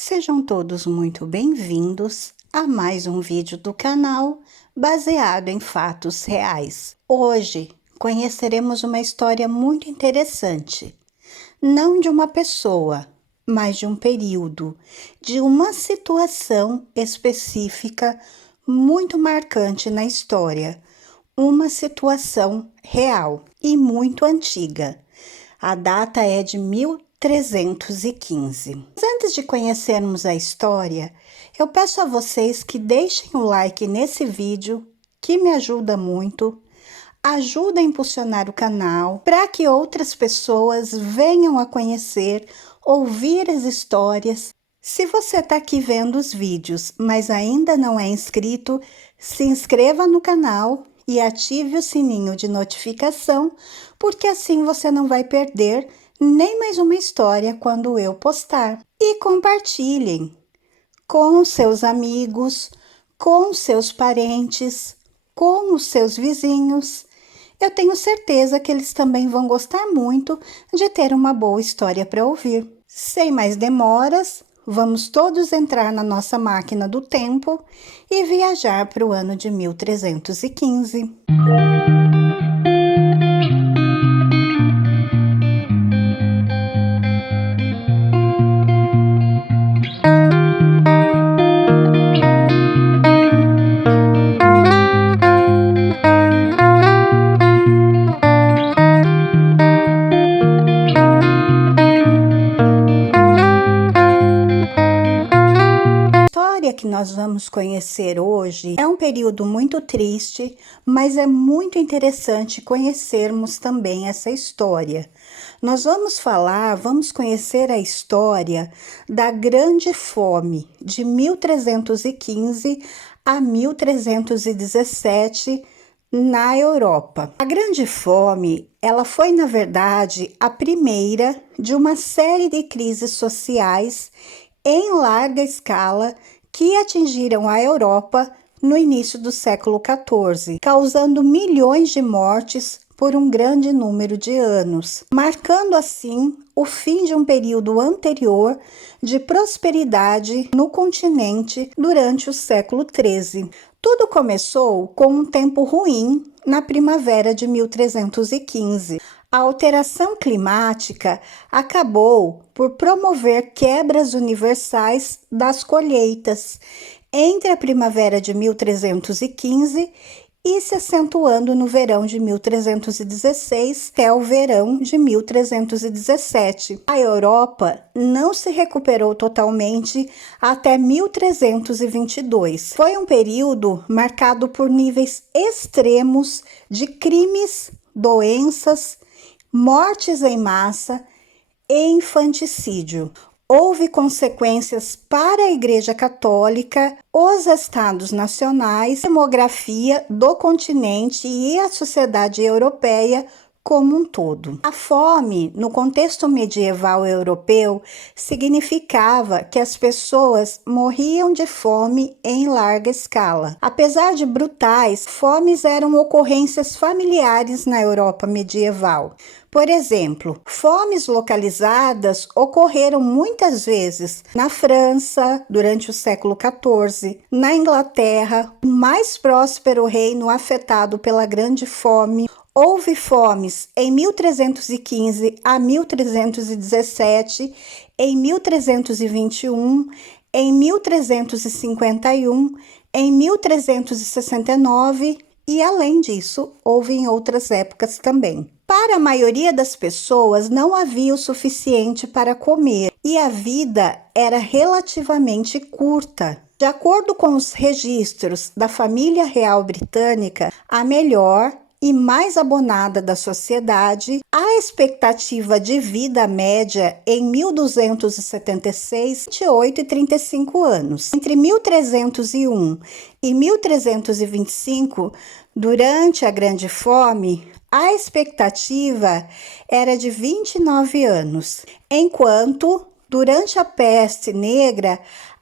Sejam todos muito bem-vindos a mais um vídeo do canal baseado em fatos reais. Hoje conheceremos uma história muito interessante, não de uma pessoa, mas de um período, de uma situação específica muito marcante na história, uma situação real e muito antiga. A data é de 1315. Mas antes de conhecermos a história, eu peço a vocês que deixem o like nesse vídeo, que me ajuda muito, ajuda a impulsionar o canal para que outras pessoas venham a conhecer, ouvir as histórias. Se você está aqui vendo os vídeos, mas ainda não é inscrito, se inscreva no canal e ative o sininho de notificação, porque assim você não vai perder nem mais uma história quando eu postar. E compartilhem com os seus amigos, com os seus parentes, com os seus vizinhos. Eu tenho certeza que eles também vão gostar muito de ter uma boa história para ouvir. Sem mais demoras, vamos todos entrar na nossa máquina do tempo e viajar para o ano de 1315. Que nós vamos conhecer hoje é um período muito triste, mas é muito interessante conhecermos também essa história. Nós vamos conhecer a história da Grande Fome de 1315 a 1317 na Europa. A Grande Fome, ela foi, na verdade, a primeira de uma série de crises sociais em larga escala que atingiram a Europa no início do século XIV, causando milhões de mortes por um grande número de anos, marcando assim o fim de um período anterior de prosperidade no continente durante o século XIII. Tudo começou com um tempo ruim na primavera de 1315. A alteração climática acabou por promover quebras universais das colheitas entre a primavera de 1315 e se acentuando no verão de 1316 até o verão de 1317. A Europa não se recuperou totalmente até 1322. Foi um período marcado por níveis extremos de crimes, doenças, mortes em massa e infanticídio. Houve consequências para a Igreja Católica, os Estados nacionais, a demografia do continente e a sociedade europeia como um todo. A fome, no contexto medieval europeu, significava que as pessoas morriam de fome em larga escala. Apesar de brutais, fomes eram ocorrências familiares na Europa medieval. Por exemplo, fomes localizadas ocorreram muitas vezes na França, durante o século XIV, na Inglaterra, o mais próspero reino afetado pela Grande Fome. Houve fomes em 1315 a 1317, em 1321, em 1351, em 1369 e, além disso, houve em outras épocas também. Para a maioria das pessoas, não havia o suficiente para comer e a vida era relativamente curta. De acordo com os registros da família real britânica, a melhor e mais abonada da sociedade, a expectativa de vida média em 1276, 28 e 35 anos. Entre 1301 e 1325, durante a Grande Fome, a expectativa era de 29 anos, enquanto, durante a Peste Negra,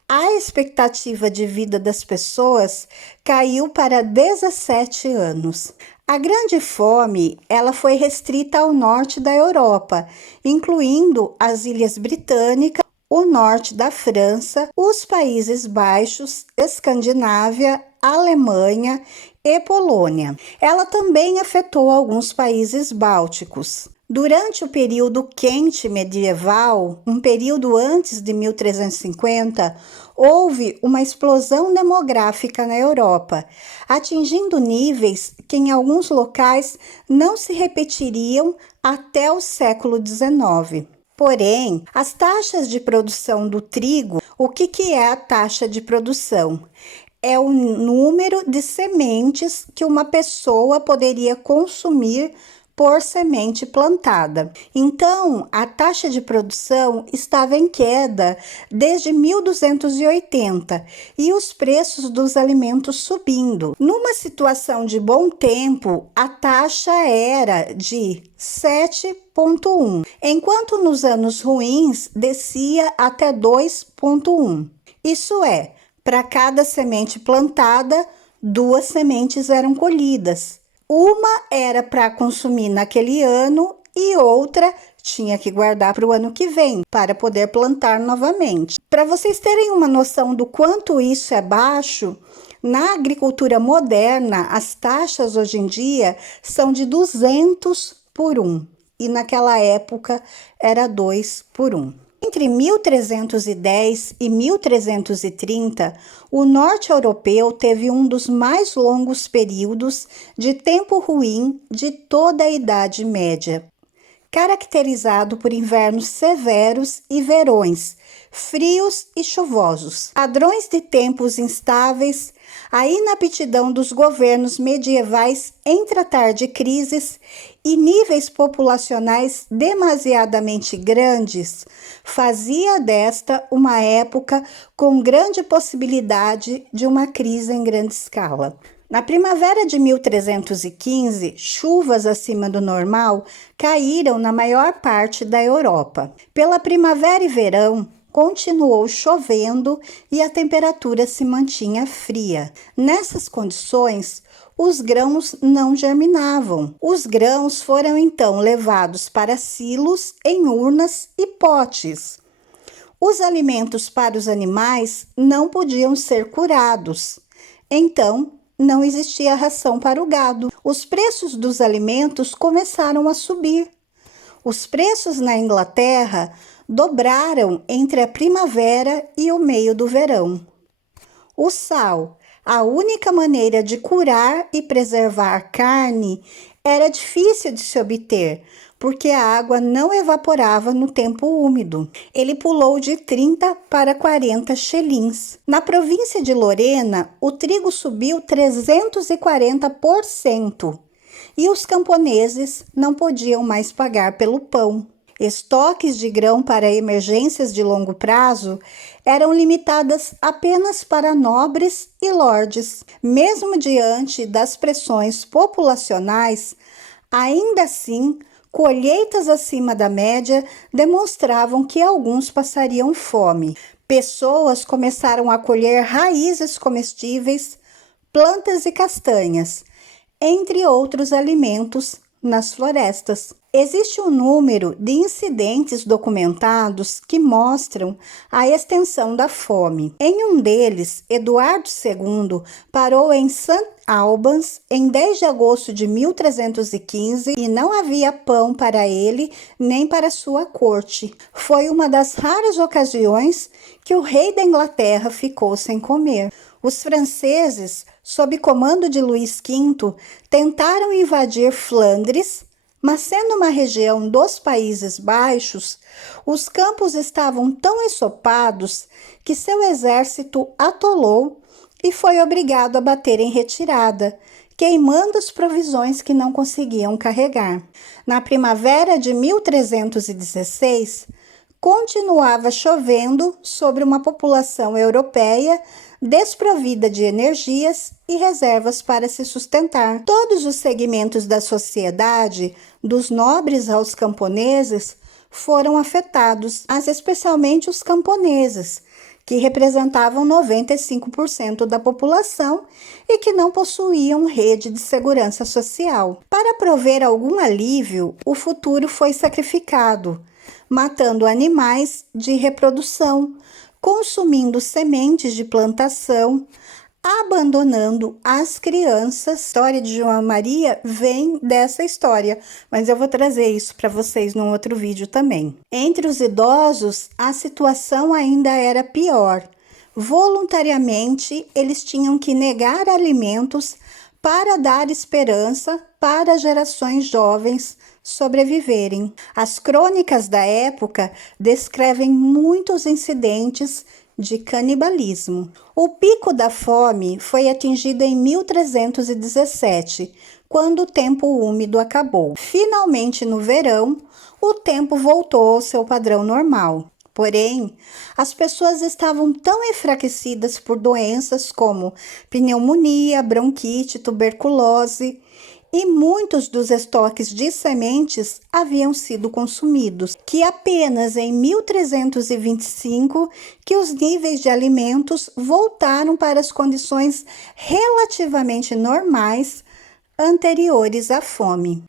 a expectativa de vida das pessoas caiu para 17 anos. A Grande Fome, ela foi restrita ao norte da Europa, incluindo as Ilhas Britânicas, o norte da França, os Países Baixos, Escandinávia, Alemanha e Polônia. Ela também afetou alguns países bálticos. Durante o período quente medieval, um período antes de 1350, houve uma explosão demográfica na Europa, atingindo níveis que em alguns locais não se repetiriam até o século XIX. Porém, as taxas de produção do trigo, o que é a taxa de produção? É o número de sementes que uma pessoa poderia consumir por semente plantada. Então, a taxa de produção estava em queda desde 1280 e os preços dos alimentos subindo. Numa situação de bom tempo, a taxa era de 7,1, enquanto nos anos ruins descia até 2,1. Isso é, para cada semente plantada, 2 sementes eram colhidas. Uma era para consumir naquele ano e outra tinha que guardar para o ano que vem, para poder plantar novamente. Para vocês terem uma noção do quanto isso é baixo, na agricultura moderna, as taxas hoje em dia são de 200 por 1 e naquela época era 2 por 1. Entre 1310 e 1330, o norte europeu teve um dos mais longos períodos de tempo ruim de toda a Idade Média, caracterizado por invernos severos e verões frios e chuvosos, padrões de tempos instáveis, a inaptidão dos governos medievais em tratar de crises e níveis populacionais demasiadamente grandes fazia desta uma época com grande possibilidade de uma crise em grande escala. Na primavera de 1315, chuvas acima do normal caíram na maior parte da Europa. Pela primavera e verão, continuou chovendo e a temperatura se mantinha fria. Nessas condições, os grãos não germinavam. Os grãos foram então levados para silos em urnas e potes. Os alimentos para os animais não podiam ser curados. Então, não existia ração para o gado. Os preços dos alimentos começaram a subir. Os preços na Inglaterra dobraram entre a primavera e o meio do verão. O sal, a única maneira de curar e preservar carne, era difícil de se obter, porque a água não evaporava no tempo úmido. Ele pulou de 30 para 40 xelins. Na província de Lorena, o trigo subiu 340% e os camponeses não podiam mais pagar pelo pão. Estoques de grão para emergências de longo prazo eram limitadas apenas para nobres e lordes. Mesmo diante das pressões populacionais, ainda assim, colheitas acima da média demonstravam que alguns passariam fome. Pessoas começaram a colher raízes comestíveis, plantas e castanhas, entre outros alimentos, nas florestas. Existe um número de incidentes documentados que mostram a extensão da fome. Em um deles, Eduardo II parou em St. Albans em 10 de agosto de 1315 e não havia pão para ele nem para sua corte. Foi uma das raras ocasiões que o rei da Inglaterra ficou sem comer. Os franceses, sob comando de Luís V, tentaram invadir Flandres, mas sendo uma região dos Países Baixos, os campos estavam tão ensopados que seu exército atolou e foi obrigado a bater em retirada, queimando as provisões que não conseguiam carregar. Na primavera de 1316, continuava chovendo sobre uma população europeia desprovida de energias e reservas para se sustentar. Todos os segmentos da sociedade, dos nobres aos camponeses, foram afetados, mas especialmente os camponeses, que representavam 95% da população e que não possuíam rede de segurança social. Para prover algum alívio, o futuro foi sacrificado, matando animais de reprodução, consumindo sementes de plantação, abandonando as crianças. A história de João Maria vem dessa história, mas eu vou trazer isso para vocês num outro vídeo também. Entre os idosos, a situação ainda era pior. Voluntariamente, eles tinham que negar alimentos para dar esperança para gerações jovens sobreviverem. As crônicas da época descrevem muitos incidentes de canibalismo. O pico da fome foi atingido em 1317, quando o tempo úmido acabou. Finalmente, no verão, o tempo voltou ao seu padrão normal. Porém, as pessoas estavam tão enfraquecidas por doenças como pneumonia, bronquite, tuberculose, e muitos dos estoques de sementes haviam sido consumidos, que apenas em 1325 que os níveis de alimentos voltaram para as condições relativamente normais anteriores à fome.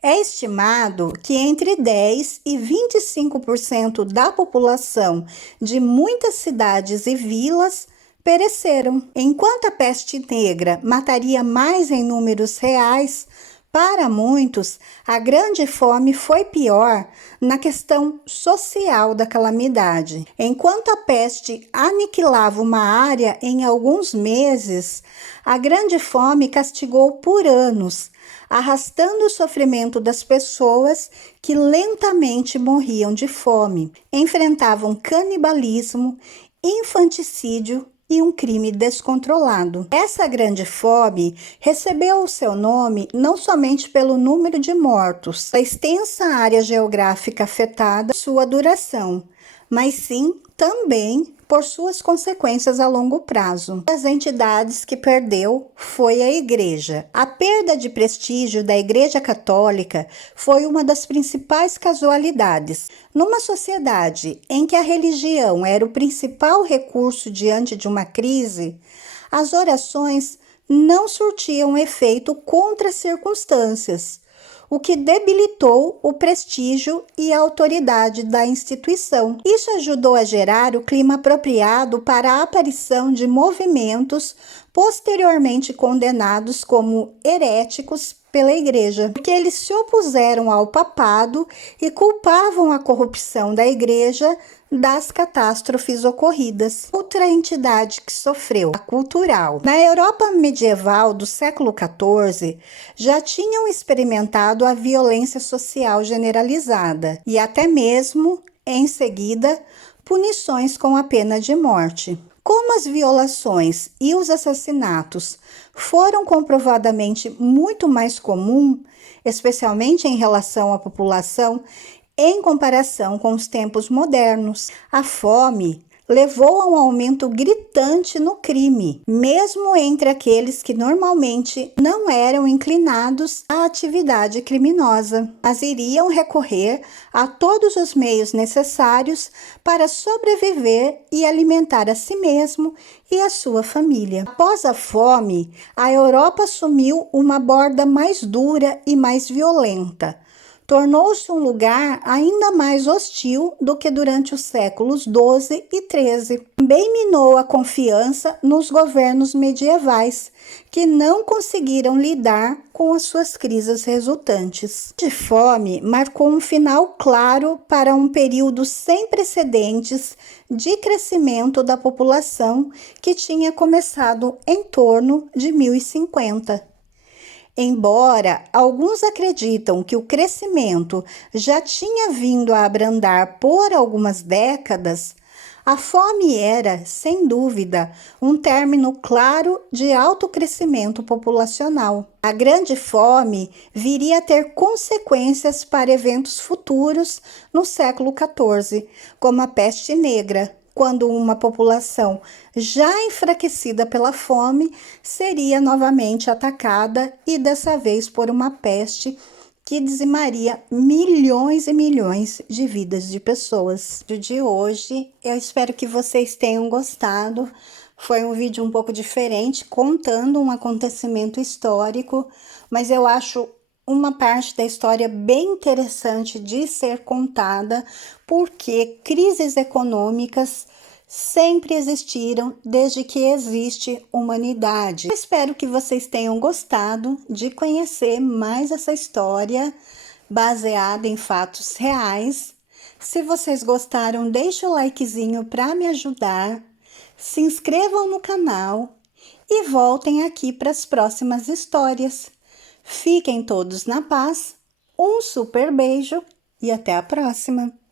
É estimado que entre 10% e 25% da população de muitas cidades e vilas pereceram. Enquanto a peste negra mataria mais em números reais, para muitos, a grande fome foi pior na questão social da calamidade. Enquanto a peste aniquilava uma área em alguns meses, a grande fome castigou por anos, arrastando o sofrimento das pessoas que lentamente morriam de fome, enfrentavam canibalismo, infanticídio e um crime descontrolado. Essa grande fome recebeu o seu nome não somente pelo número de mortos, a extensa área geográfica afetada, sua duração, mas sim também por suas consequências a longo prazo. Das entidades que perdeu foi a Igreja. A perda de prestígio da Igreja Católica foi uma das principais casualidades. Numa sociedade em que a religião era o principal recurso diante de uma crise, as orações não surtiam efeito contra as circunstâncias, o que debilitou o prestígio e a autoridade da instituição. Isso ajudou a gerar o clima apropriado para a aparição de movimentos posteriormente condenados como heréticos pela Igreja, porque eles se opuseram ao papado e culpavam a corrupção da Igreja das catástrofes ocorridas. Outra entidade que sofreu, a cultural. Na Europa medieval do século XIV, já tinham experimentado a violência social generalizada e até mesmo, em seguida, punições com a pena de morte. Como as violações e os assassinatos foram comprovadamente muito mais comum, especialmente em relação à população, em comparação com os tempos modernos, a fome levou a um aumento gritante no crime, mesmo entre aqueles que normalmente não eram inclinados à atividade criminosa, mas iriam recorrer a todos os meios necessários para sobreviver e alimentar a si mesmo e a sua família. Após a fome, a Europa assumiu uma borda mais dura e mais violenta. Tornou-se um lugar ainda mais hostil do que durante os séculos XII e XIII. Também minou a confiança nos governos medievais, que não conseguiram lidar com as suas crises resultantes. A fome marcou um final claro para um período sem precedentes de crescimento da população que tinha começado em torno de 1050. Embora alguns acreditam que o crescimento já tinha vindo a abrandar por algumas décadas, a fome era, sem dúvida, um término claro de alto crescimento populacional. A grande fome viria a ter consequências para eventos futuros no século XIV, como a peste negra, quando uma população já enfraquecida pela fome seria novamente atacada e dessa vez por uma peste que dizimaria milhões e milhões de vidas de pessoas. No vídeo de hoje, eu espero que vocês tenham gostado. Foi um vídeo um pouco diferente, contando um acontecimento histórico, mas eu acho uma parte da história bem interessante de ser contada, porque crises econômicas sempre existiram desde que existe humanidade. Espero que vocês tenham gostado de conhecer mais essa história baseada em fatos reais. Se vocês gostaram, deixe o likezinho para me ajudar, se inscrevam no canal e voltem aqui para as próximas histórias. Fiquem todos na paz, um super beijo e até a próxima!